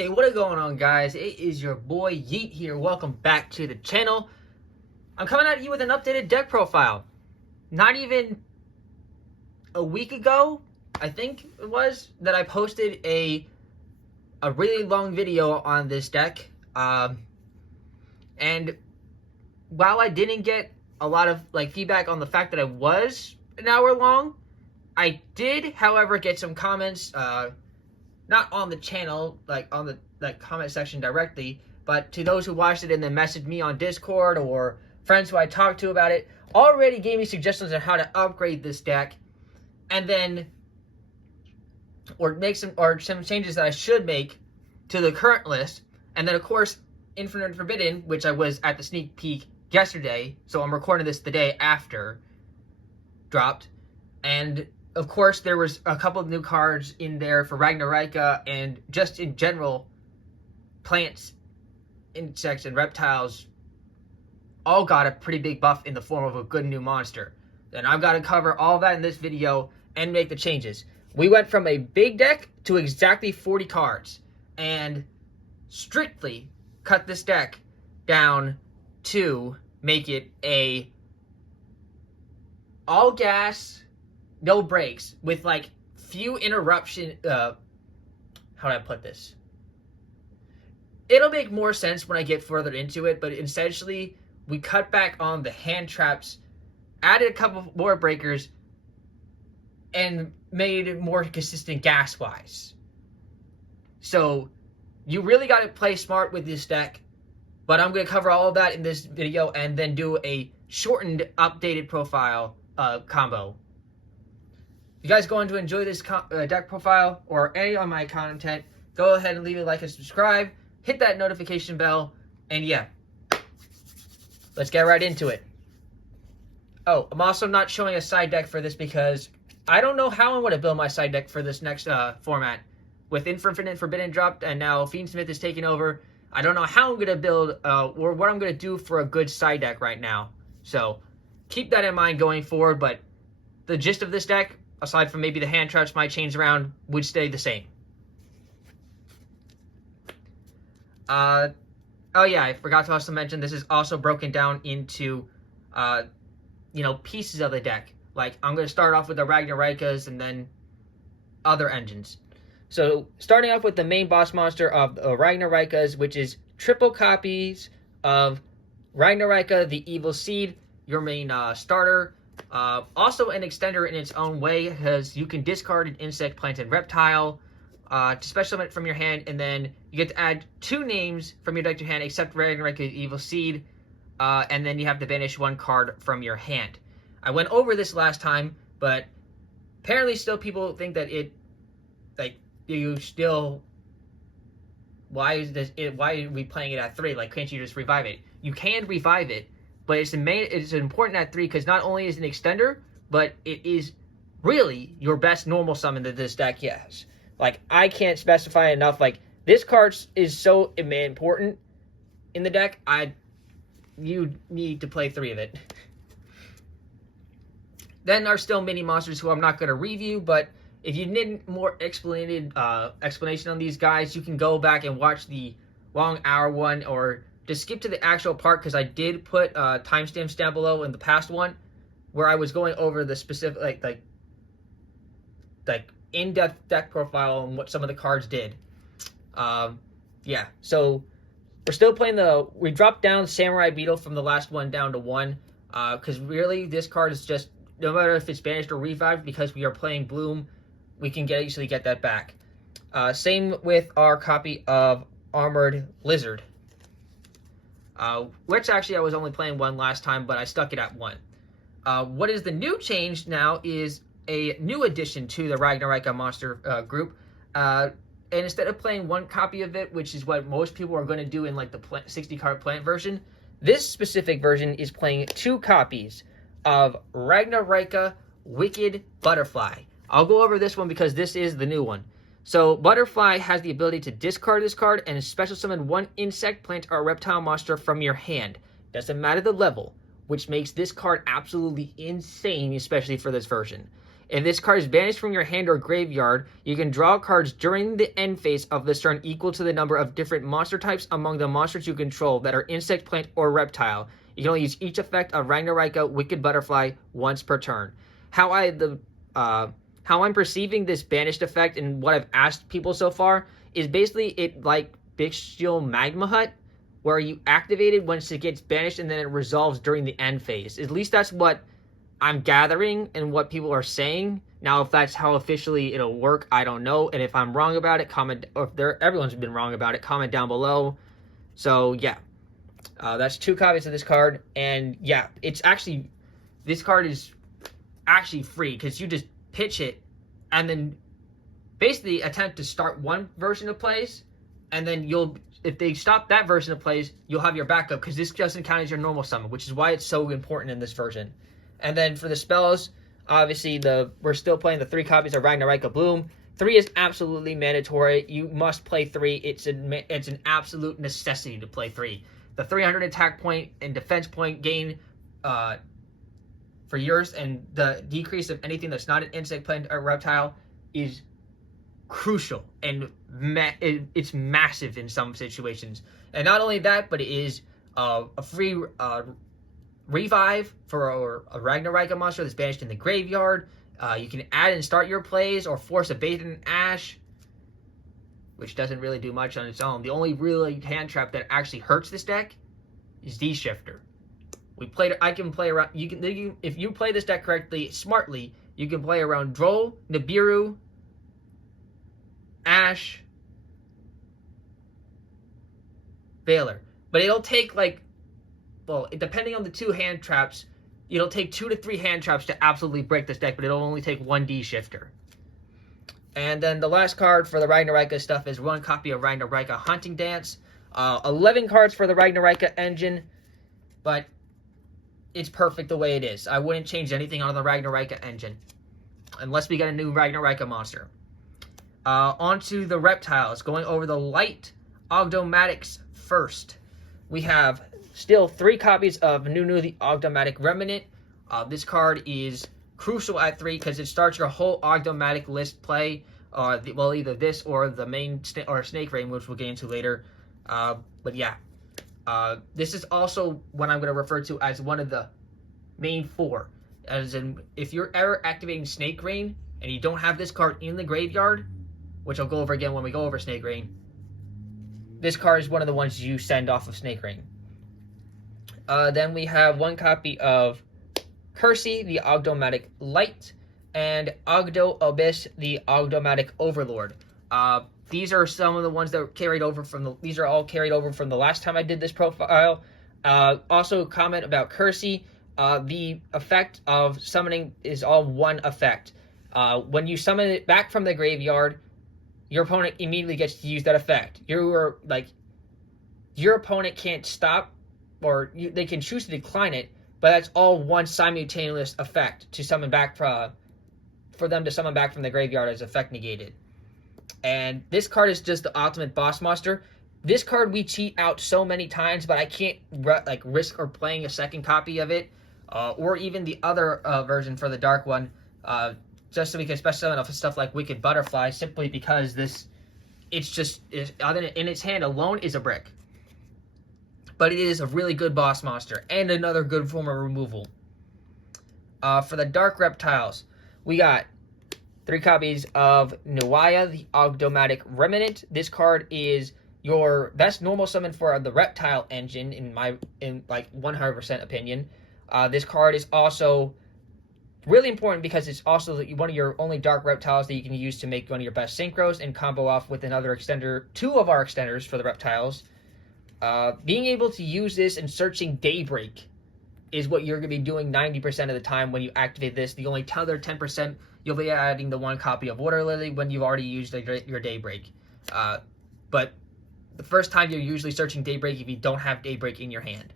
Hey, what is going on, guys? It is your boy Yeet here. Welcome back to the channel. I'm coming at you with an updated deck profile. Not even a week ago, I think it was, that I posted a really long video on this deck. And while I didn't get a lot of feedback on the fact that I was an hour long, I did, however, get some comments. Not on the channel, on the comment section directly, but to those who watched it and then messaged me on Discord or friends who I talked to about it, already gave me suggestions on how to upgrade this deck, and then or make some changes that I should make to the current list. And then of course Infinite and Forbidden, which I was at the sneak peek yesterday, so I'm recording this the day after dropped. And of course, there was a couple of new cards in there for Ragnaraika, and just in general, plants, insects, and reptiles all got a pretty big buff in the form of a good new monster. And I've got to cover all that in this video and make the changes. We went from a big deck to exactly 40 cards, and strictly cut this deck down to make it a all gas, no breaks, with few interruption. How do I put this? It'll make more sense when I get further into it, but essentially we cut back on the hand traps, added a couple more breakers, and made it more consistent gas wise. So you really got to play smart with this deck, but I'm going to cover all of that in this video and then do a shortened updated profile combo. If you guys going to enjoy this deck profile or any of my content, go ahead and leave a like and subscribe. Hit that notification bell. And yeah, let's get right into it. Oh, I'm also not showing a side deck for this because I don't know how I'm going to build my side deck for this next format. With Infinite and Forbidden dropped and now Fiendsmith is taking over, I don't know how I'm going to build or what I'm going to do for a good side deck right now. So keep that in mind going forward, but the gist of this deck, aside from maybe the hand traps might change around, would stay the same. Oh yeah, I forgot to also mention this is also broken down into, pieces of the deck. I'm going to start off with the Ragnaraikas and then other engines. So starting off with the main boss monster of Ragnaraikas, which is triple copies of Ragnaraika, the Evil Seed, your main starter. Also an extender in its own way, because you can discard an insect, plant, and reptile to special summon it from your hand, and then you get to add 2 names from your deck to your hand, except Ragnarika Evil Seed, and then you have to banish 1 card from your hand. I went over this last time, but apparently still people think that why are we playing it at 3? Can't you just revive it? You can revive it, but it's important at 3 because not only is it an extender, but it is really your best normal summon that this deck has. I can't specify enough. This card is so important in the deck. You need to play 3 of it. Then are still mini monsters who I'm not going to review, but if you need more explanation on these guys, you can go back and watch the long hour one, or just skip to the actual part, because I did put timestamps down below in the past one where I was going over the specific in-depth deck profile and what some of the cards did. Yeah, so we're still playing we dropped down Samurai Beetle from the last one down to 1, because really this card is just, no matter if it's banished or revived, because we are playing Bloom, we can easily get that back. Same with our copy of Armored Lizard, which actually I was only playing 1 last time, but I stuck it at 1. What is the new change now is a new addition to the Ragnarika monster group. And instead of playing 1 copy of it, which is what most people are going to do in the 60 card plant version, this specific version is playing 2 copies of Ragnaraika Wicked Butterfly. I'll go over this one because this is the new one. So Butterfly has the ability to discard this card and special summon 1 insect, plant, or reptile monster from your hand. Doesn't matter the level, which makes this card absolutely insane, especially for this version. If this card is banished from your hand or graveyard, you can draw cards during the end phase of this turn equal to the number of different monster types among the monsters you control that are insect, plant, or reptile. You can only use each effect of Ragnaraika, Wicked Butterfly, once per turn. How I'm perceiving this banished effect and what I've asked people so far is basically it like Bestial Magma Hut, where you activate it once it gets banished and then it resolves during the end phase. At least that's what I'm gathering and what people are saying. Now, if that's how officially it'll work, I don't know. And if I'm wrong about it, comment. Or if everyone's been wrong about it, comment down below. So yeah, that's 2 copies of this card, and yeah, it's actually this card is actually free because you just pitch it, and then basically attempt to start one version of plays, and then if they stop that version of plays, you'll have your backup because this doesn't count as your normal summon, which is why it's so important in this version. And then for the spells, obviously we're still playing the 3 copies of Ragnaraika Bloom. 3 is absolutely mandatory. You must play 3. It's an absolute necessity to play 3. The 300 attack point and defense point gain for yours, and the decrease of anything that's not an insect, plant, or reptile is crucial, and it's massive in some situations. And not only that, but it is a free revive for a Ragnaraika monster that's banished in the graveyard. You can add and start your plays or force a Bathe in Ash, which doesn't really do much on its own. The only really hand trap that actually hurts this deck is D-Shifter. I can play around. If you play this deck correctly, smartly, you can play around Droll, Nibiru, Ash, Valor. But it'll take depending on the 2 hand traps, it'll take 2 to 3 hand traps to absolutely break this deck, but it'll only take 1 D-Shifter. And then the last card for the Ragnaraika stuff is 1 copy of Ragnaraika Hunting Dance. 11 cards for the Ragnaraika engine, but it's perfect the way it is. I wouldn't change anything on the Ragnaraika engine unless we get a new Ragnaraika monster. Onto the reptiles, going over the light Ogdoadics first. We have still 3 copies of Nunu the Ogdoadic Remnant. This card is crucial at 3 because it starts your whole Ogdoadic list play. Either this or the main Snake Rain, which we'll get into later. But yeah, this is also what I'm going to refer to as one of the main 4. As in, if you're ever activating Snake Rain and you don't have this card in the graveyard, which I'll go over again when we go over Snake Rain, this card is one of the ones you send off of Snake Rain. Then we have 1 copy of Kersey, the Ogdoadic Light, and Ogdoadic, the Ogdoadic Overlord. These are some of the ones that were carried over these are all carried over from the last time I did this profile. Also, comment about Kersey. The effect of summoning is all 1 effect. When you summon it back from the graveyard, your opponent immediately gets to use that effect. Your opponent can't stop, or they can choose to decline it, but that's all 1 simultaneous effect to summon back for them to summon back from the graveyard as effect negated. And this card is just the ultimate boss monster. This card we cheat out so many times, but I can't risk or playing a second copy of it, or even the other version for the dark one, just so we can special summon stuff like Wicked Butterfly, simply because in its hand alone is a brick. But it is a really good boss monster and another good form of removal. For the dark reptiles, we got 3 copies of Nuaya, the Ogdoadic Remnant. This card is your best normal summon for the reptile engine in 100% opinion. This card is also really important because it's also one of your only dark reptiles that you can use to make one of your best synchros and combo off with another extender, 2 of our extenders for the reptiles. Being able to use this in searching Daybreak is what you're going to be doing 90% of the time when you activate this. The only other 10%, you'll be adding the 1 copy of Water Lily when you've already used your Daybreak. But the first time you're usually searching Daybreak if you don't have Daybreak in your hand.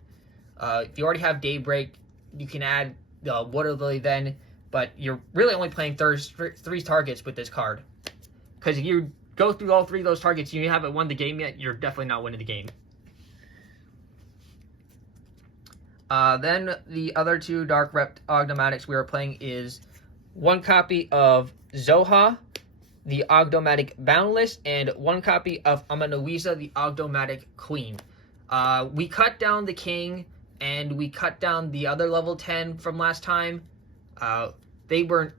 If you already have Daybreak, you can add Water Lily then, but you're really only playing 3 targets with this card. Because if you go through all 3 of those targets and you haven't won the game yet, you're definitely not winning the game. Then the other 2 Dark Ogdoadics we are playing is 1 copy of Zoha, the Ogdoadic Boundless, and 1 copy of Amanuiza, the Ogdoadic Queen. We cut down the king, and we cut down the other level 10 from last time. They weren't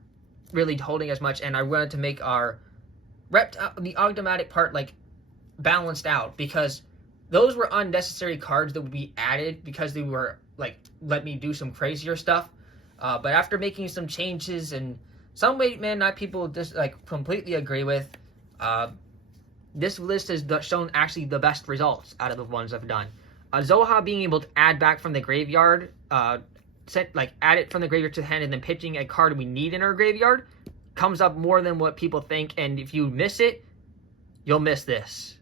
really holding as much, and I wanted to make our the Ogdoadic part like balanced out, because those were unnecessary cards that would be added because they were like let me do some crazier stuff. But after making some changes, and some way, man, not people just like completely agree with, this list has shown actually the best results out of the ones I've done. Zoha being able to add back from the graveyard, add it from the graveyard to the hand, and then pitching a card we need in our graveyard, comes up more than what people think. And if you miss it, you'll miss this.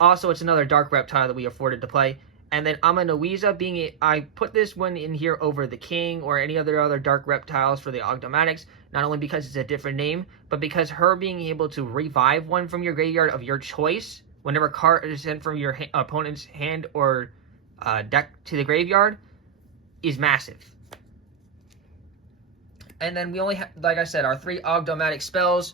Also, it's another dark reptile that we afforded to play. And then Amanuiza I put this one in here over the king or any other dark reptiles for the Ogdoadics, not only because it's a different name, but because her being able to revive one from your graveyard of your choice whenever a card is sent from your opponent's hand or deck to the graveyard is massive. And then we only have, like I said, our 3 Ogdoadic spells,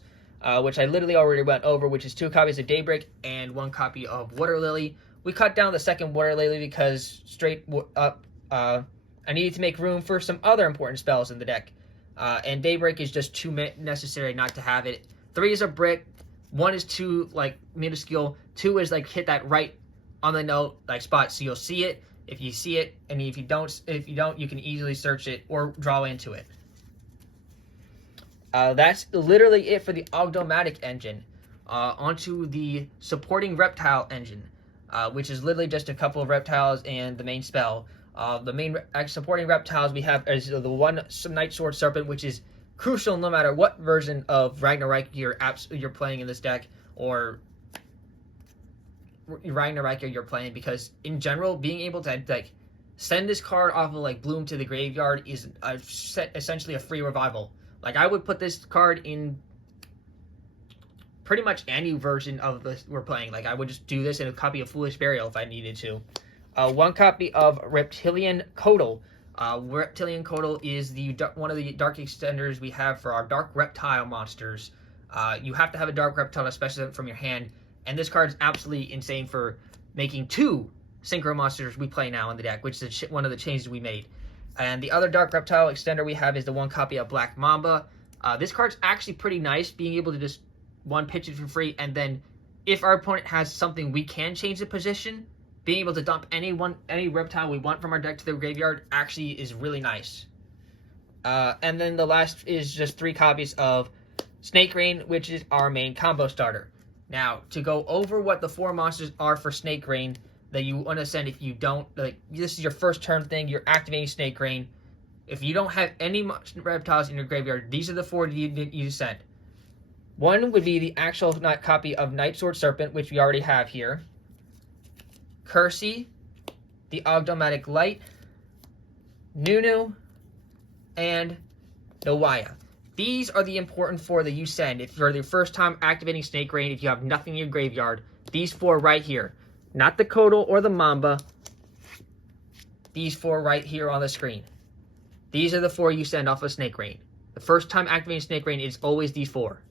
which I literally already went over, which is 2 copies of Daybreak and 1 copy of Water Lily. We cut down the second Water Lily because straight up, I needed to make room for some other important spells in the deck. And Daybreak is just too necessary not to have it. 3 is a brick. 1 is too like minuscule. 2 is like hit that right on the note like spot, so you'll see it if you see it, and if you don't, you can easily search it or draw into it. That's literally it for the Ogdoadic engine. Onto the supporting reptile engine. Which is literally just a couple of reptiles and the main spell. The main supporting reptiles we have is the 1 Night Sword Serpent, which is crucial no matter what version of Ragnaraika you're playing in this deck, or Ragnaraika you're playing, because in general, being able to like send this card off of like Bloom to the graveyard is essentially a free revival. Like, I would put this card in pretty much any version of this we're playing. Like, I would just do this in a copy of Foolish Burial if I needed to. 1 copy of Reptilian Codal. Reptilian Codal is one of the dark extenders we have for our dark reptile monsters. You have to have a dark reptile, especially from your hand, and this card is absolutely insane for making 2 synchro monsters we play now in the deck, which is one of the changes we made. And the other dark reptile extender we have is the 1 copy of Black Mamba. This card's actually pretty nice, being able to just pitch it for free, and then if our opponent has something we can change the position, being able to dump any reptile we want from our deck to the graveyard actually is really nice. And then the last is just 3 copies of Snake Rain, which is our main combo starter. Now, to go over what the 4 monsters are for Snake Rain that you want to send, if you don't, like, this is your first turn thing, you're activating Snake Rain. If you don't have any reptiles in your graveyard, these are the 4 you send. 1 would be the actual copy of Night Sword Serpent, which we already have here. Kersey, the Ogdoadic Light, Nunu, and Nowaya. These are the important 4 that you send if you're the first time activating Snake Rain, if you have nothing in your graveyard. These 4 right here. Not the Codal or the Mamba. These 4 right here on the screen. These are the 4 you send off of Snake Rain. The first time activating Snake Rain is always these 4.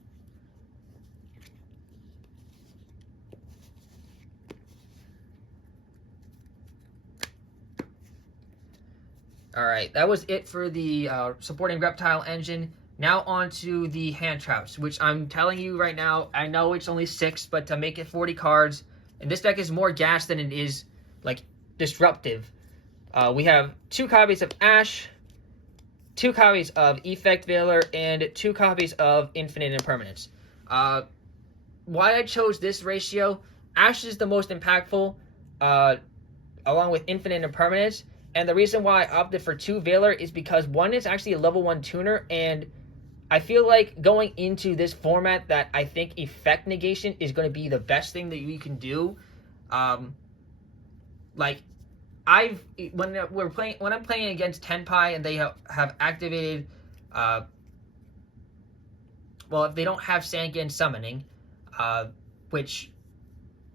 Alright, that was it for the supporting reptile engine. Now on to the hand traps, which I'm telling you right now, I know it's only 6, but to make it 40 cards, and this deck is more gas than it is, like, disruptive. We have 2 copies of Ash, 2 copies of Effect Veiler, and 2 copies of Infinite Impermanence. Why I chose this ratio, Ash is the most impactful, along with Infinite Impermanence. And the reason why I opted for 2 Veiler is because 1 is actually a level 1 tuner, and I feel like going into this format that I think effect negation is going to be the best thing that you can do. Like, when I'm playing against Tenpai and they have activated, well, if they don't have Sangan summoning, which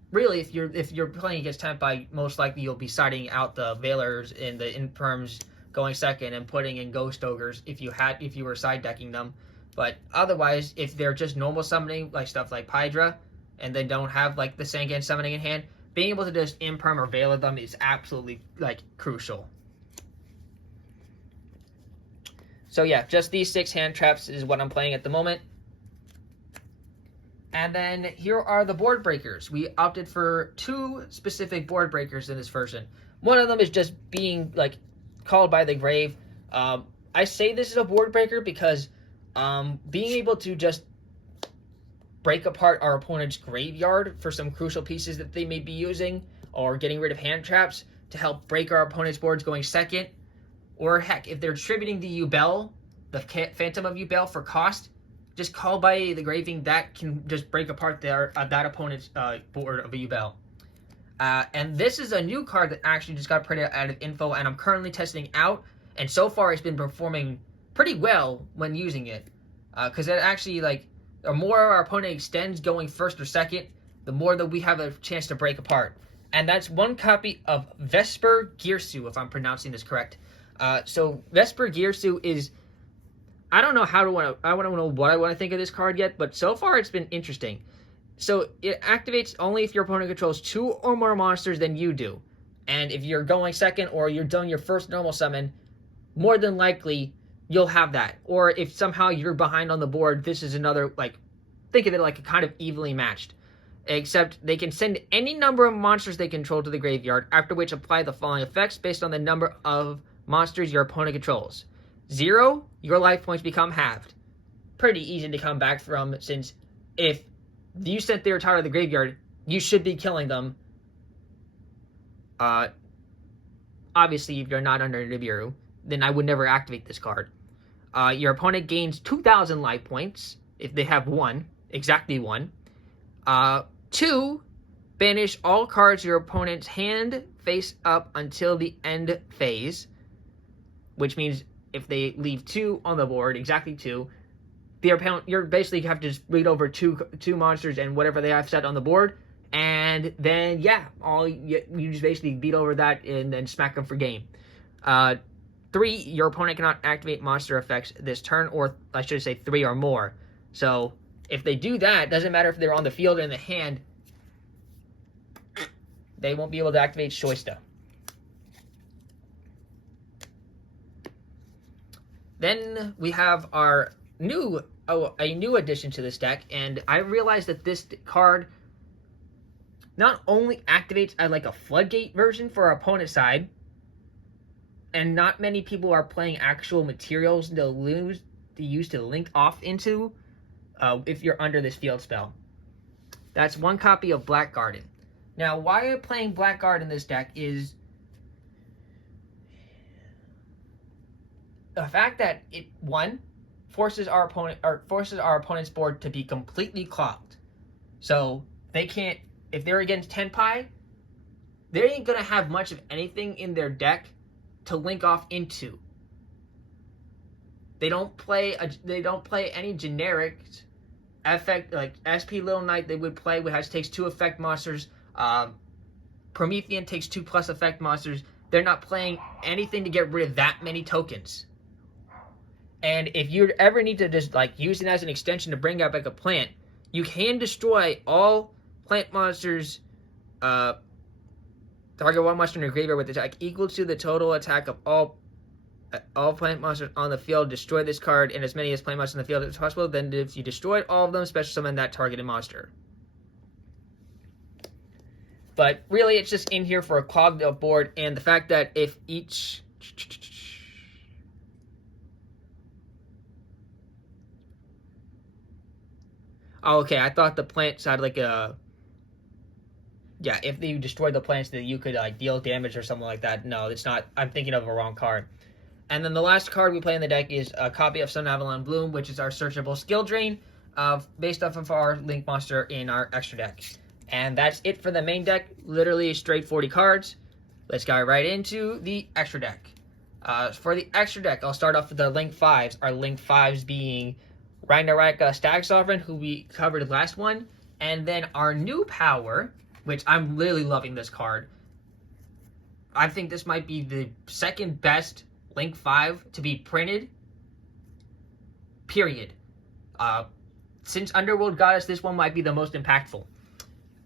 really, if you're playing against Tenpai, most likely you'll be siding out the Veilers and the Imperms going second and putting in ghost ogres if you were side decking them. But otherwise, if they're just normal summoning, like stuff like Hydra, and they don't have like the Sangan summoning in hand, being able to just imperm or veil them is absolutely like crucial. So yeah, just these 6 hand traps is what I'm playing at the moment. And then here are the board breakers. We opted for 2 specific board breakers in this version. One of them is just being like called by the grave. I say this is a board breaker because being able to just break apart our opponent's graveyard for some crucial pieces that they may be using, or getting rid of hand traps to help break our opponent's boards going second, or heck, if they're attributing the Yubel, the Phantom of Yubel for cost, just call by the graving, that can just break apart that opponent's board of a Yubel. And this is a new card that actually just got printed out of info, and I'm currently testing out, and so far it's been performing pretty well when using it. Because it actually, like, the more our opponent extends going first or second, the more that we have a chance to break apart. And that's 1 copy of Vesper Gearsu, if I'm pronouncing this correct. So Vesper Gearsu is, I don't know I don't know what I want to think of this card yet, but so far it's been interesting. So it activates only if your opponent controls 2 or more monsters than you do. And if you're going second or you're doing your first normal summon, more than likely you'll have that. Or if somehow you're behind on the board, this is another, like, think of it like a kind of evenly matched. Except they can send any number of monsters they control to the graveyard, after which apply the following effects based on the number of monsters your opponent controls. 0, your life points become halved. Pretty easy to come back from, since if you sent their tower to the graveyard, you should be killing them. Obviously, if you're not under Nibiru, then I would never activate this card. Your opponent gains 2,000 life points if they have 1, exactly 1. 2, banish all cards your opponent's hand face up until the end phase, which means if they leave 2 on the board, exactly 2, you're basically have to just read over two monsters and whatever they have set on the board, and then yeah, you just basically beat over that and then smack them for game. 3, your opponent cannot activate monster effects this turn, or I should say 3 or more. So if they do that, doesn't matter if they're on the field or in the hand, they won't be able to activate Shoista. Then we have our a new addition to this deck, and I realized that this card not only activates like a floodgate version for our opponent's side, and not many people are playing actual materials to use to link off into if you're under this field spell. That's 1 copy of Black Garden. Now, why I'm playing Black Garden in this deck is the fact that it, 1, forces our opponent's board to be completely clogged. So they can't, if they're against Tenpai, they ain't gonna have much of anything in their deck to link off into. They don't play any generic effect like SP Little Knight. They would play which takes 2 effect monsters. Promethean takes 2+ effect monsters. They're not playing anything to get rid of that many tokens. And if you ever need to just like use it as an extension to bring out like a plant, you can destroy all plant monsters. Target 1 monster in your graveyard with attack equal to the total attack of all plant monsters on the field. Destroy this card and as many as plant monsters in the field as possible. Then if you destroyed all of them, special summon that targeted monster. But really, it's just in here for a clogged up board, and the fact that if each... Oh, okay, I thought the plants had like a... Yeah, if you destroyed the plants, that you could deal damage or something like that. No, it's not. I'm thinking of a wrong card. And then the last card we play in the deck is a copy of Sun Avalon Bloom, which is our searchable skill drain, based off of our Link monster in our extra deck. And that's it for the main deck. Literally straight 40 cards. Let's go right into the extra deck. For the extra deck, I'll start off with the Link 5s. Our Link 5s being Ragnaraika Stag Sovereign, who we covered last one. And then our new power, which I'm really loving this card. I think this might be the second best Link 5 to be printed, period. Since Underworld Goddess, this one might be the most impactful.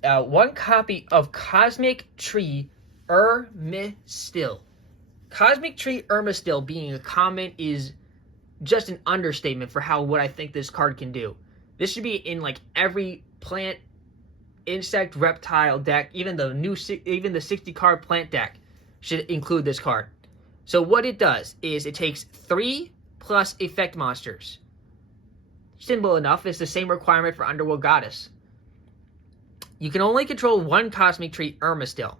One copy of Cosmic Tree Ermistil. Cosmic Tree Ermistil being a common is just an understatement for what I think this card can do. This should be in like every plant, insect, reptile deck. Even the 60 card plant deck should include this card. So what it does is it takes 3 plus effect monsters. Simple enough. It's the same requirement for Underworld Goddess. You can only control one Cosmic Tree Ermistil.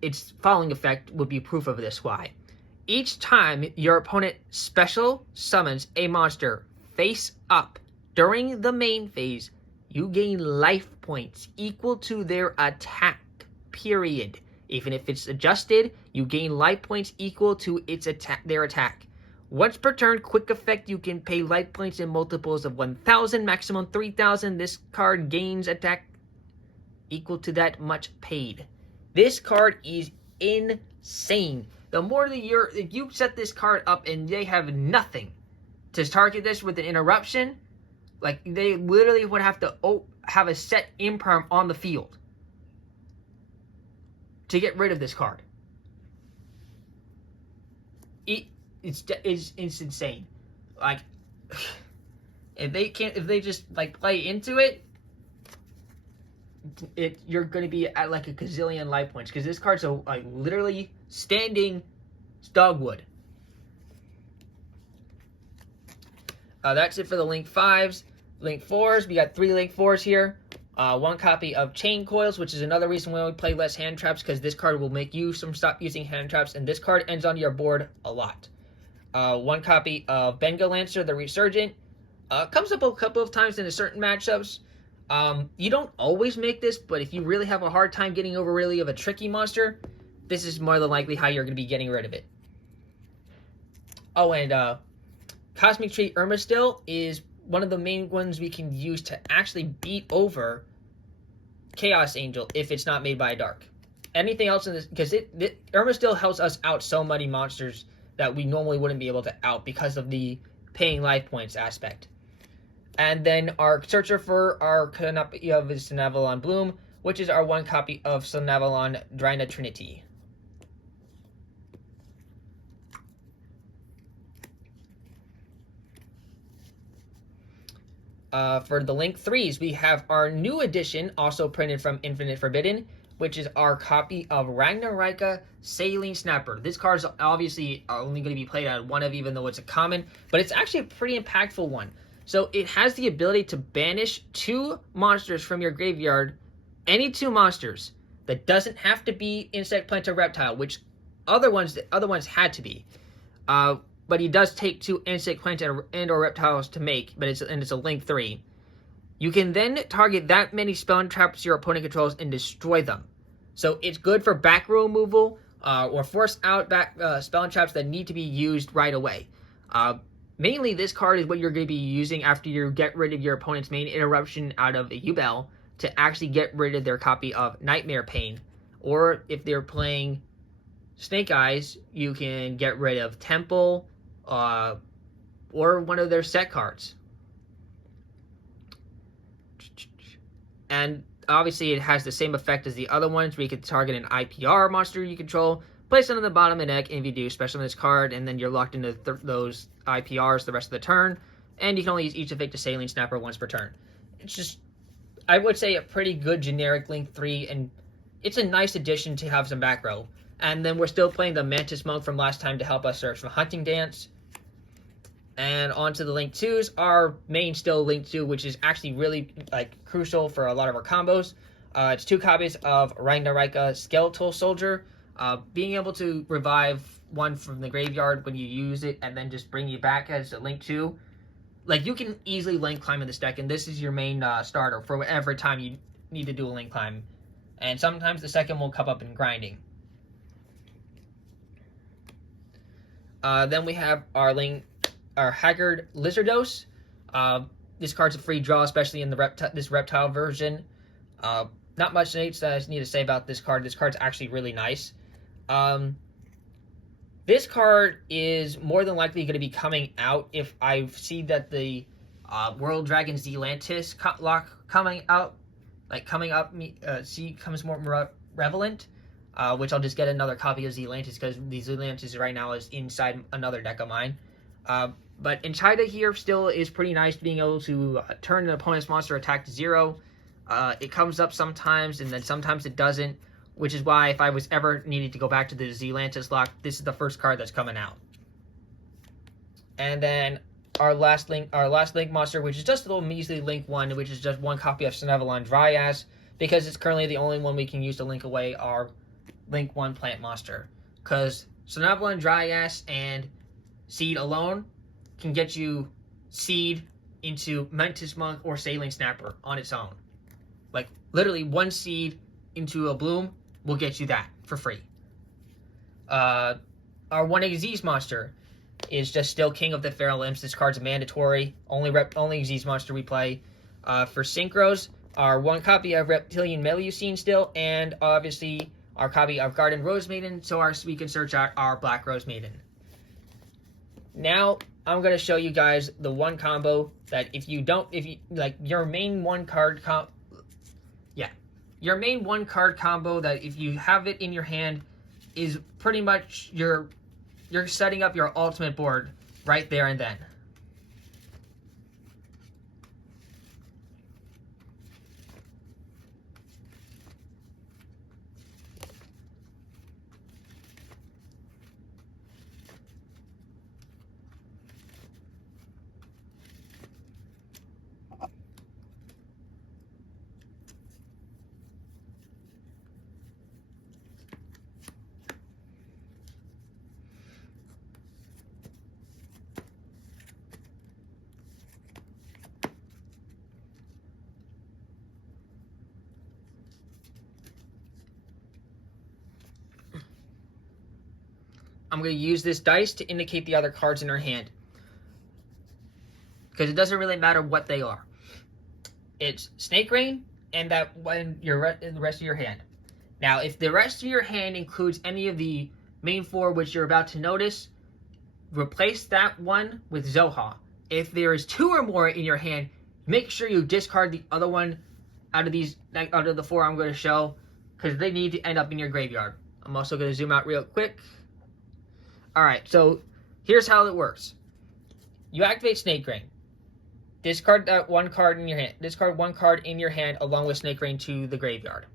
Its following effect would be proof of this. Why? Each time your opponent special summons a monster face up during the main phase, you gain life points equal to their attack, period. Even if it's adjusted, you gain life points equal to their attack. Once per turn, quick effect, you can pay life points in multiples of 1,000, maximum 3,000. This card gains attack equal to that much paid. This card is insane. The more that if you set this card up and they have nothing to target this with an interruption, like they literally would have to have a set imperm on the field to get rid of this card. It's insane. Like if they just like play into it, you're going to be at like a gazillion life points because this card's like literally standing dogwood. That's it for the Link 5s. Link 4s, we got 3 Link 4s here. One copy of Chain Coils, which is another reason why we play less hand traps, because this card will make you stop using hand traps, and this card ends on your board a lot. One copy of Benga Lancer, the Resurgent. Comes up a couple of times in certain matchups. You don't always make this, but if you really have a hard time getting over really of a tricky monster, this is more than likely how you're going to be getting rid of it. Oh, and Cosmic Tree Ermistil is one of the main ones we can use to actually beat over Chaos Angel if it's not made by a Dark. Anything else in this, because Ermistil helps us out so many monsters that we normally wouldn't be able to out because of the paying life points aspect. And then our searcher for our copy of is Sanavalon Bloom, which is our one copy of Sanavalon Drina Trinity. For the Link 3s, we have our new edition, also printed from Infinite Forbidden, which is our copy of Ragnaraika Saline Snapper. This card is obviously only going to be played at one of, even though it's a common, but it's actually a pretty impactful one. So it has the ability to banish 2 monsters from your graveyard, any 2 monsters. That doesn't have to be insect, plant, or reptile, which other ones had to be. But he does take 2 insect, plant, and or reptiles to make, but it's a Link 3. You can then target that many spell and traps your opponent controls and destroy them. So it's good for back row removal or force out back spell and traps that need to be used right away. Mainly, this card is what you're going to be using after you get rid of your opponent's main interruption out of a Yubel to actually get rid of their copy of Nightmare Pain. Or if they're playing Snake Eyes, you can get rid of Temple or one of their set cards. And obviously it has the same effect as the other ones, where you can target an IPR monster you control, place it on the bottom of the deck, and if you do, special on this card, and then you're locked into those IPRs the rest of the turn, and you can only use each effect to Saline Snapper once per turn. It's just, I would say, a pretty good generic Link 3, and it's a nice addition to have some back row. And then we're still playing the Mantis Monk from last time to help us search for Hunting Dance. And on to the Link 2s, our main still Link 2, which is actually really crucial for a lot of our combos. It's 2 copies of Ragnaraika Skeletal Soldier. Being able to revive one from the graveyard when you use it and then just bring you back as a Link 2. Like, you can easily Link climb in this deck, and this is your main starter for whatever time you need to do a Link climb. And sometimes the second will come up in grinding. Then we have our Haggard Lizardos. This card's a free draw, especially in this reptile version. Not much that I need to say about this card. This card's actually really nice. This card is more than likely going to be coming out if I see that the World Dragon Zealantis lock coming out, comes more relevant, which I'll just get another copy of Zealantis because the Zealantis right now is inside another deck of mine. But Enchida here still is pretty nice, being able to turn an opponent's monster attack to 0. It comes up sometimes, and then sometimes it doesn't, which is why if I was ever needing to go back to the Zealantis lock, this is the first card that's coming out. And then our last link monster, which is just a little measly link 1, which is just 1 copy of Senevalon Dryas, because it's currently the only one we can use to link away our link 1 plant monster. Because Senevalon Dryas and Seed alone can get you Seed into Mentis Monk or Saline Snapper on its own. Like, literally 1 seed into a bloom will get you that for free. Our 1 Xyz monster is just still King of the Feral Imps. This card's mandatory. Only Xyz monster we play. For Synchros, our 1 copy of Reptilian Melusine still, and obviously our copy of Garden Rose Maiden, so we can search out our Black Rose Maiden. Now, I'm going to show you guys the 1 combo that if you your main 1 card your main 1 card combo that if you have it in your hand is pretty much you're setting up your ultimate board right there and then. I'm going to use this dice to indicate the other cards in our hand, because it doesn't really matter what they are. It's Snake Rain and that when you're in the rest of your hand. Now, if the rest of your hand includes any of the main 4 which you're about to notice, replace that one with Zoha. If there is 2 or more in your hand, make sure you discard the other one out of the 4 I'm going to show, because they need to end up in your graveyard. I'm also going to zoom out real quick. Alright, so here's how it works. You activate Snake Rain. Discard that 1 card in your hand. Discard 1 card in your hand along with Snake Rain to the graveyard.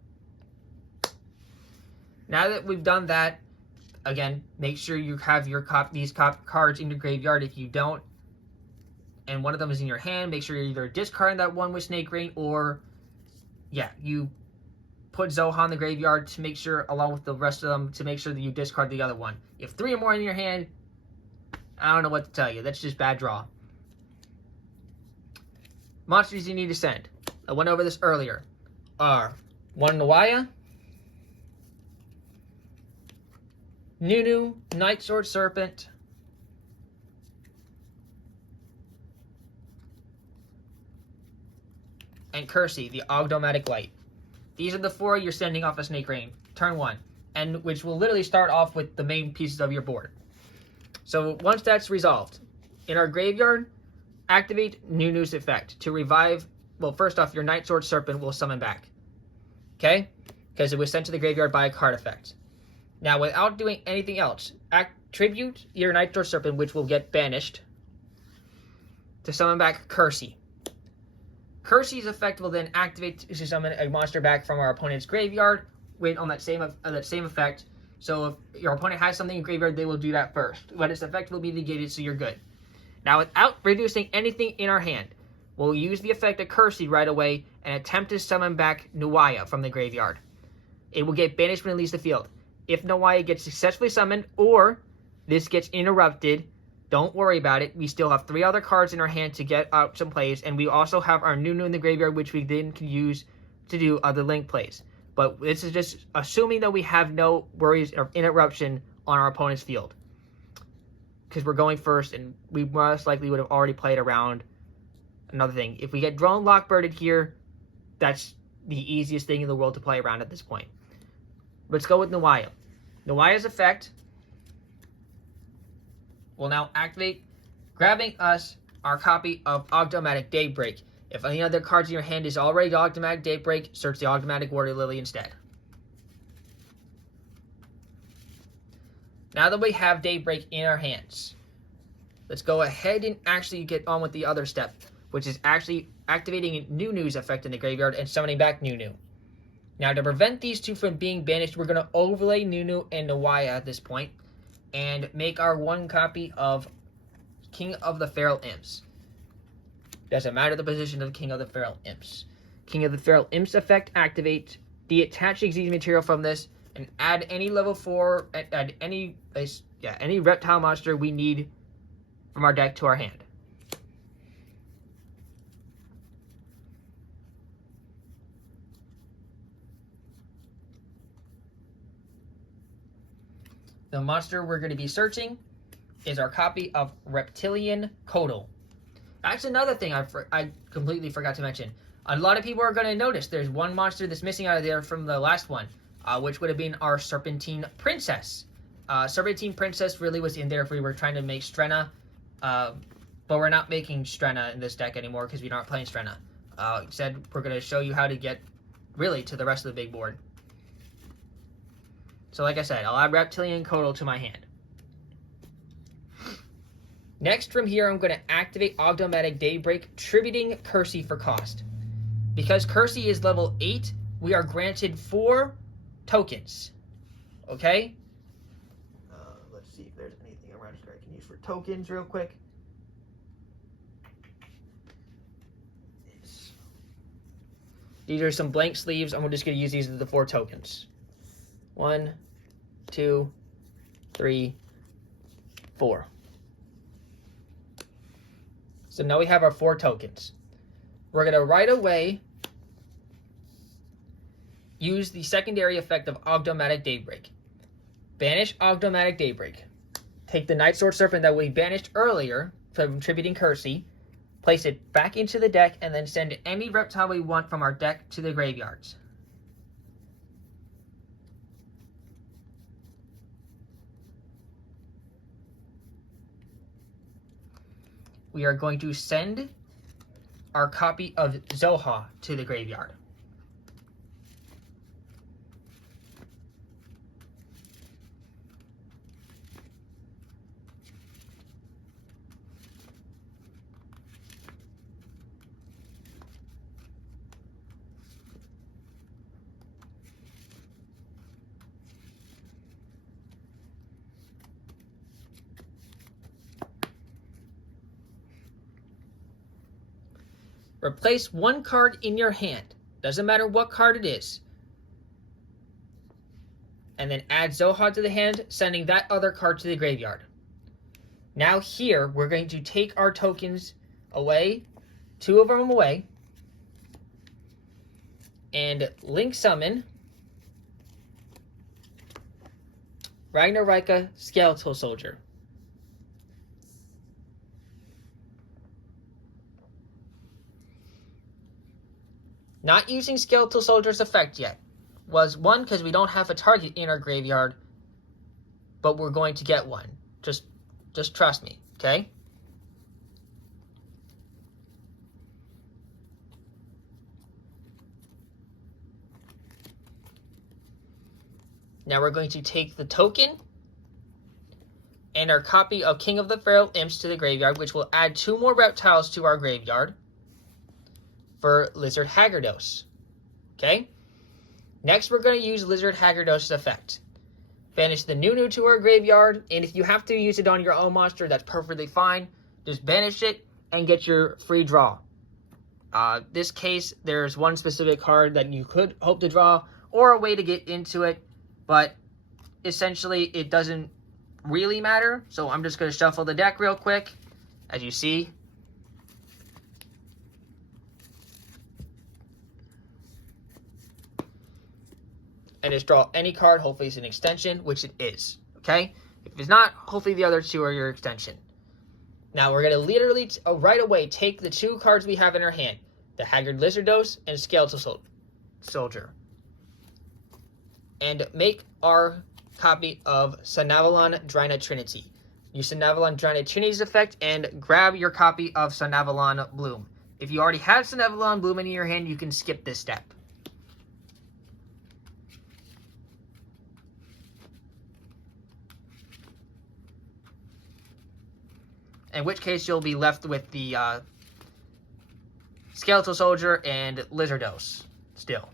Now that we've done that, again, make sure you have these cards in your graveyard. If you don't, and one of them is in your hand, make sure you're either discarding that one with Snake Rain or, you put Zoha in the graveyard to make sure, along with the rest of them, to make sure that you discard the other one. If 3 or more in your hand, I don't know what to tell you. That's just bad draw. Monsters you need to send. I went over this earlier. Are 1 Nawaya, Nunu, Night Sword Serpent, and Kersey, the Ogdoadic Light. These are the 4 you're sending off a Snake Rain, turn 1, and which will literally start off with the main pieces of your board. So once that's resolved, in our graveyard, activate Nunu's effect to revive. Well, first off, your Night Sword Serpent will summon back, okay? Because it was sent to the graveyard by a card effect. Now, without doing anything else, attribute your Night Sword Serpent, which will get banished, to summon back Kersey. Kersey's effect will then activate to summon a monster back from our opponent's graveyard on that same effect. So if your opponent has something in graveyard, they will do that first. But its effect will be negated, so you're good. Now, without reducing anything in our hand, we'll use the effect of Kersey right away and attempt to summon back Nawaya from the graveyard. It will get banished when it leaves the field. If Nawaya gets successfully summoned or this gets interrupted, don't worry about it. We still have 3 other cards in our hand to get out some plays, and we also have our Nunu in the graveyard, which we then can use to do other link plays. But this is just assuming that we have no worries of interruption on our opponent's field, because we're going first, and we most likely would have already played around another thing. If we get Drone Lockbirded here, that's the easiest thing in the world to play around at this point. Let's go with Nawaya. Nawaya's effect will now activate, grabbing us our copy of Ogdoadic Daybreak. If any other cards in your hand is already Ogdoadic Daybreak, search the Ogdoadic Warrior Lily instead. Now that we have Daybreak in our hands, let's go ahead and actually get on with the other step, which is actually activating Nunu's effect in the graveyard and summoning back Nunu. Now, to prevent these two from being banished, we're going to overlay Nunu and Nawaya at this point and make our one copy of King of the Feral Imps. Doesn't matter the position of King of the Feral Imps. King of the Feral Imps effect activates, detach Exceed material from this, and add any level 4, add any reptile monster we need from our deck to our hand. The monster we're going to be searching is our copy of Reptilian Codal. That's another thing I completely forgot to mention. A lot of people are going to notice there's one monster that's missing out of there from the last one, which would have been our Serpentine Princess. Serpentine Princess really was in there if we were trying to make Strenna, but we're not making Strenna in this deck anymore because we aren't playing Strenna. Instead, we're going to show you how to get really to the rest of the big board. So like I said, I'll add Reptilian Codal to my hand. Next from here, I'm going to activate Ogdoadic Daybreak, tributing Kersey for cost. Because Kersey is level 8, we are granted 4 tokens. Okay? Let's see if there's anything around here I can use for tokens real quick. These are some blank sleeves. I'm just going to use these as the 4 tokens. 1, 2, 3, 4. So now we have our 4 tokens. We're going to right away use the secondary effect of Ogdoadic Daybreak. Banish Ogdoadic Daybreak. Take the Night Sword Serpent that we banished earlier from tributing Kersey, place it back into the deck, and then send any reptile we want from our deck to the graveyards. We are going to send our copy of Zoha to the graveyard. Replace one card in your hand. Doesn't matter what card it is. And then add Zoha to the hand, sending that other card to the graveyard. Now here, we're going to take our tokens away, 2 of them away, and link summon Ragnaraika Skeletal Soldier. Not using Skeletal Soldier's effect yet. Was 1, because we don't have a target in our graveyard, but we're going to get one. Just trust me, okay? Now we're going to take the token and our copy of King of the Feral Imps to the graveyard, which will add 2 more reptiles to our graveyard for Lizard Haggardos. Okay? Next, we're going to use Lizard Haggardos' effect. Banish the Nunu to our graveyard, and if you have to use it on your own monster, that's perfectly fine. Just banish it and get your free draw. This case, there's one specific card that you could hope to draw, or a way to get into it, but essentially it doesn't really matter. So I'm just going to shuffle the deck real quick, as you see. And just draw any card. Hopefully it's an extension, which it is. Okay? If it's not, hopefully the other 2 are your extension. Now we're going to literally right away take the 2 cards we have in our hand. The Haggard Lizardos and Skeletal Soldier. And make our copy of Sanavalon Drina Trinity. use Sunavalon Drowned Trinity's effect and grab your copy of Sunavalon Bloom. If you already have Sunavalon Bloom in your hand, you can skip this step. In which case, you'll be left with the Skeletal Soldier and Lizardos still.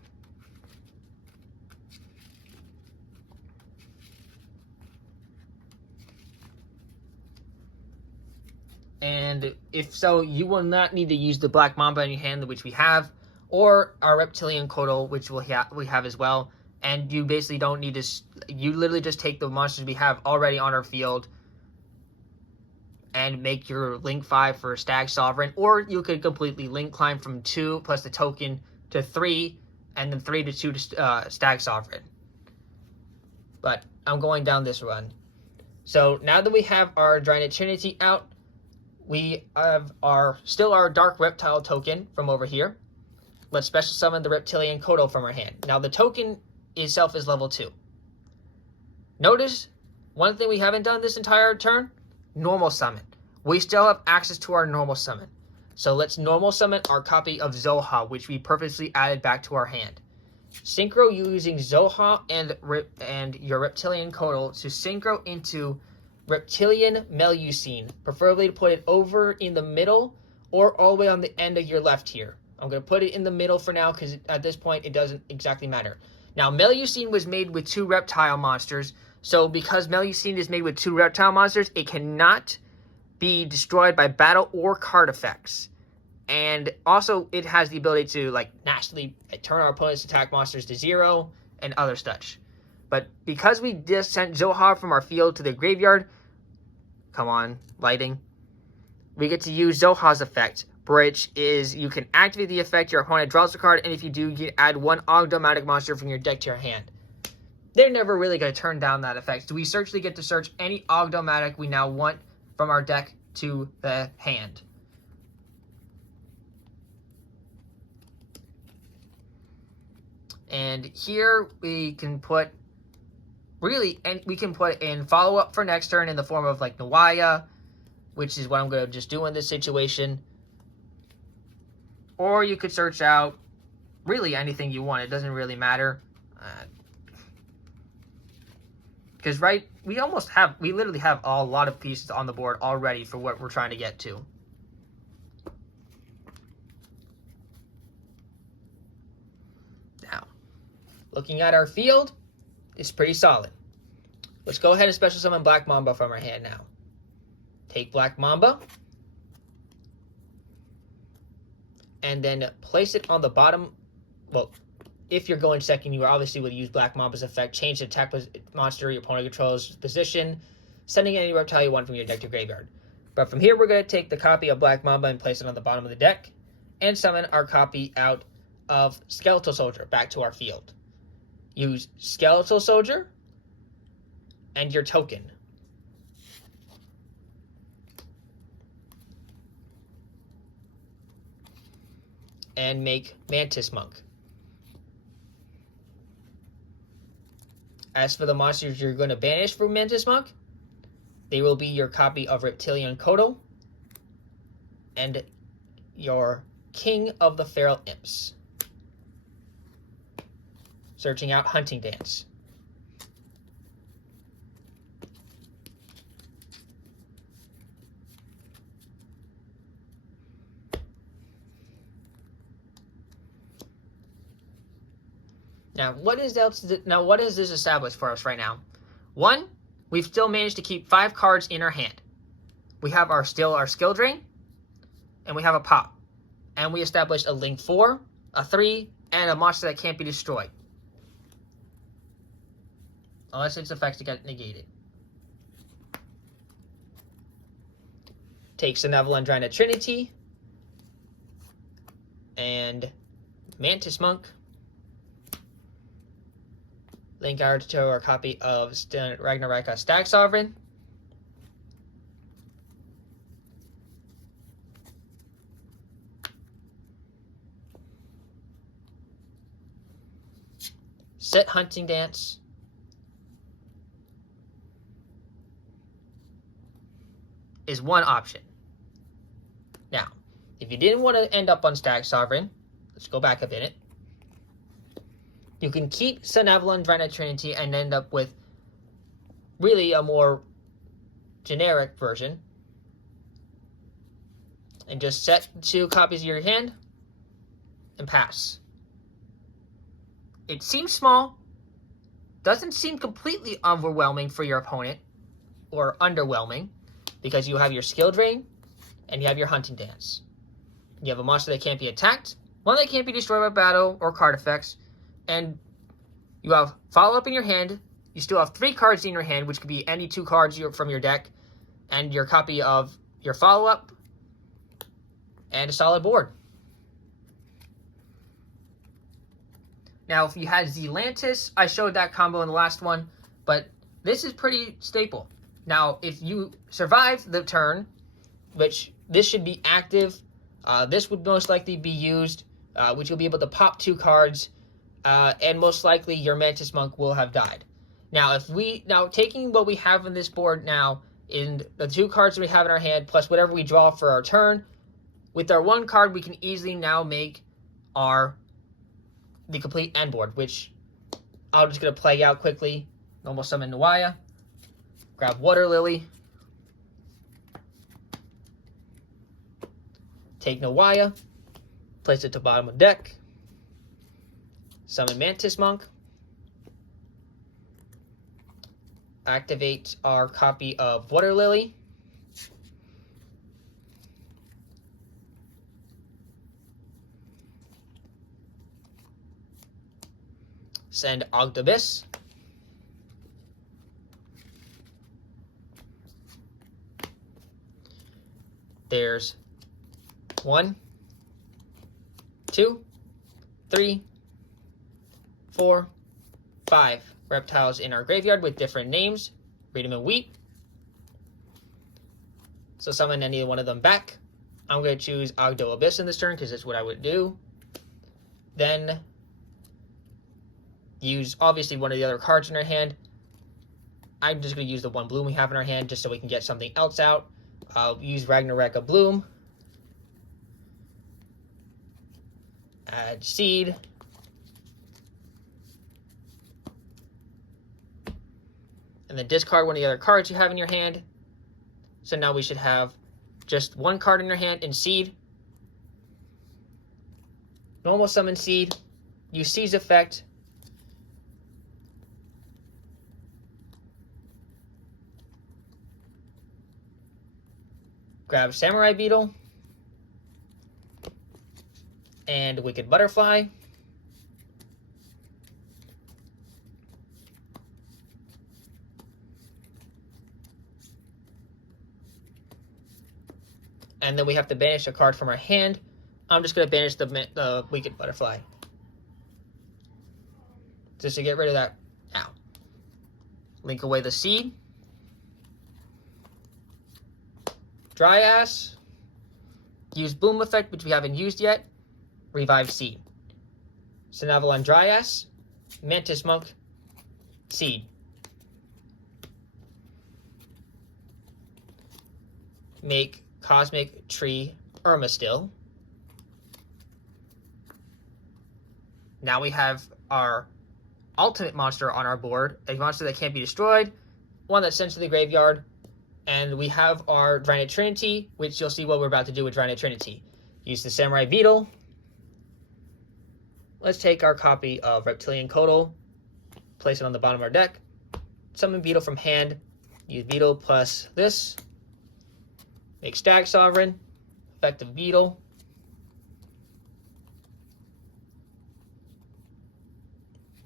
And if so, you will not need to use the Black Mamba in your hand, which we have, or our Reptilian Kotal, which we have as well. And you basically don't need to, you literally just take the monsters we have already on our field and make your Link 5 for Stag Sovereign, or you could completely Link climb from 2 plus the token to 3, and then 3 to 2 to Stag Sovereign. But I'm going down this run. So now that we have our Drowned Trinity out, we have still our Dark Reptile token from over here. Let's special summon the Reptilian Kotal from our hand. Now the token itself is level 2. Notice, one thing we haven't done this entire turn, normal summon. We still have access to our normal summon. So let's normal summon our copy of Zoha, which we purposely added back to our hand. Synchro using Zoha and your Reptilian Kotal to synchro into Reptilian Melusine, preferably to put it over in the middle or all the way on the end of your left here. I'm going to put it in the middle for now because at this point it doesn't exactly matter. Now, Melusine was made with 2 reptile monsters, so because Melusine is made with 2 reptile monsters, it cannot be destroyed by battle or card effects. And also, it has the ability to, like, naturally turn our opponent's attack monsters to 0 and other such. But because we just sent Zoha from our field to the graveyard, come on, lighting, we get to use Zoha's effect, which is you can activate the effect, your opponent draws a card, and if you do, you can add 1 Ogdoadic monster from your deck to your hand. They're never really going to turn down that effect, so we certainly get to search any Ogdoadic we now want from our deck to the hand. And here we can put in follow-up for next turn in the form of like Nawaya, which is what I'm going to just do in this situation. Or you could search out really anything you want. It doesn't really matter. Because we literally have a lot of pieces on the board already for what we're trying to get to. Now, looking at our field, it's pretty solid. Let's go ahead and special summon Black Mamba from our hand now. Take Black Mamba. And then place it on the bottom. Well, if you're going second, you obviously would use Black Mamba's effect. Change the attack monster your opponent controls position, sending any reptile you want from your deck to graveyard. But from here, we're going to take the copy of Black Mamba and place it on the bottom of the deck, and summon our copy out of Skeletal Soldier back to our field. Use Skeletal Soldier and your token. And make Mantis Monk. As for the monsters you're going to banish from Mantis Monk, they will be your copy of Reptilian Kotal and your King of the Feral Imps. Searching out Hunting Dance. Now, what does this establish for us right now? 1, we've still managed to keep 5 cards in our hand. We have our Skill Drain, and we have a Pop. And we established a Link 4, a 3, and a monster that can't be destroyed. Unless its effects get negated. Take Sunavalon Drowned Trinity, and Mantis Monk. Link our to our copy of Ragnaraika Stag Sovereign. Set Hunting Dance. is one option. Now, if you didn't want to end up on Stag Sovereign, let's go back a minute. You can keep Sunavalon Draenei Trinity and end up with really a more generic version. And just set 2 copies of your hand and pass. It seems small, doesn't seem completely overwhelming for your opponent, or underwhelming, because you have your Skill Drain and you have your Hunting Dance. You have a monster that can't be attacked, one that can't be destroyed by battle or card effects, and you have Follow Up in your hand. You still have 3 cards in your hand, which could be any 2 cards from your deck, and your copy of your Follow Up, and a solid board. Now, if you had Zealantis, I showed that combo in the last one, but this is pretty staple. Now, if you survive the turn, which this should be active, this would most likely be used, which you'll be able to pop 2 cards, and most likely your Mantis Monk will have died. Now, taking what we have on this board now, in the 2 cards that we have in our hand, plus whatever we draw for our turn, with our 1 card, we can easily now make the complete end board, which I'm just going to play out quickly. Normal Summon Nawaya, grab Water Lily, take Nawaya, place it to bottom of deck, summon Mantis Monk, activate our copy of Water Lily, send Ogdoadic, there's 1, 2, 3, 4, 5 reptiles in our graveyard with different names. Read them and weep. So summon any one of them back. I'm going to choose Ogdoadic in this turn because that's what I would do. Then use obviously one of the other cards in our hand. I'm just going to use the 1 bloom we have in our hand just so we can get something else out. I'll use Ragnaraika bloom. Add seed. And then discard one of the other cards you have in your hand. So now we should have just 1 card in your hand and seed. Normal summon seed. Use Seed's effect. Grab Samurai Beetle and Wicked Butterfly. And then we have to banish a card from our hand. I'm just going to banish the Wicked Butterfly, just to get rid of that. Ow. Link away the seed. Dry Ass. Use Boom effect, which we haven't used yet. Revive seed. Sunavalon Dry Ass. Mantis Monk. Seed. Make Cosmic Tree Irma-Still. Now we have our ultimate monster on our board, a monster that can't be destroyed, one that's sent to the graveyard, and we have our Draenei Trinity, which you'll see what we're about to do with Draenei Trinity. Use the Samurai Beetle. Let's take our copy of Reptilian Kotal, place it on the bottom of our deck, summon Beetle from hand, use Beetle plus this, make Stag Sovereign, effective Beetle,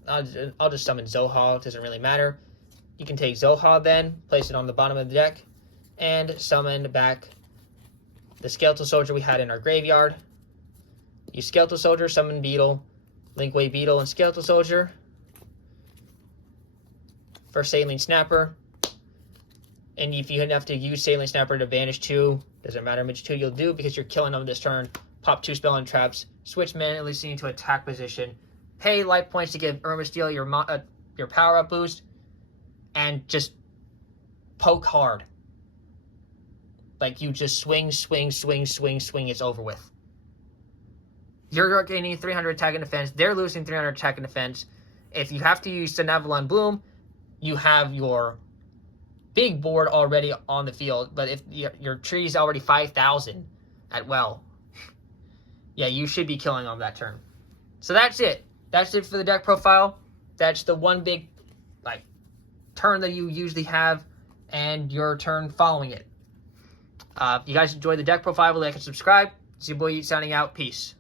I'll just summon Zoha, it doesn't really matter. You can take Zoha then, place it on the bottom of the deck, and summon back the Skeletal Soldier we had in our graveyard. Use Skeletal Soldier, summon Beetle, Linkway Beetle and Skeletal Soldier. For Saline Snapper. And if you have to use Saline Snapper to banish 2, doesn't matter which 2 you'll do because you're killing them this turn. Pop 2 spell and traps, switch mana listening to attack position, pay life points to give Irma-Still your power up boost, and just poke hard. Like, you just swing, swing, swing, swing, swing, it's over with. You're gaining 300 attack and defense. They're losing 300 attack and defense. If you have to use Benevolent Bloom, you have your big board already on the field. But if your tree is already 5,000 at well, yeah, you should be killing on that turn. So that's it. That's it for the deck profile. That's the one big turn that you usually have and your turn following it. If you guys enjoyed the deck profile, like and subscribe. It's your boy Eat signing out. Peace.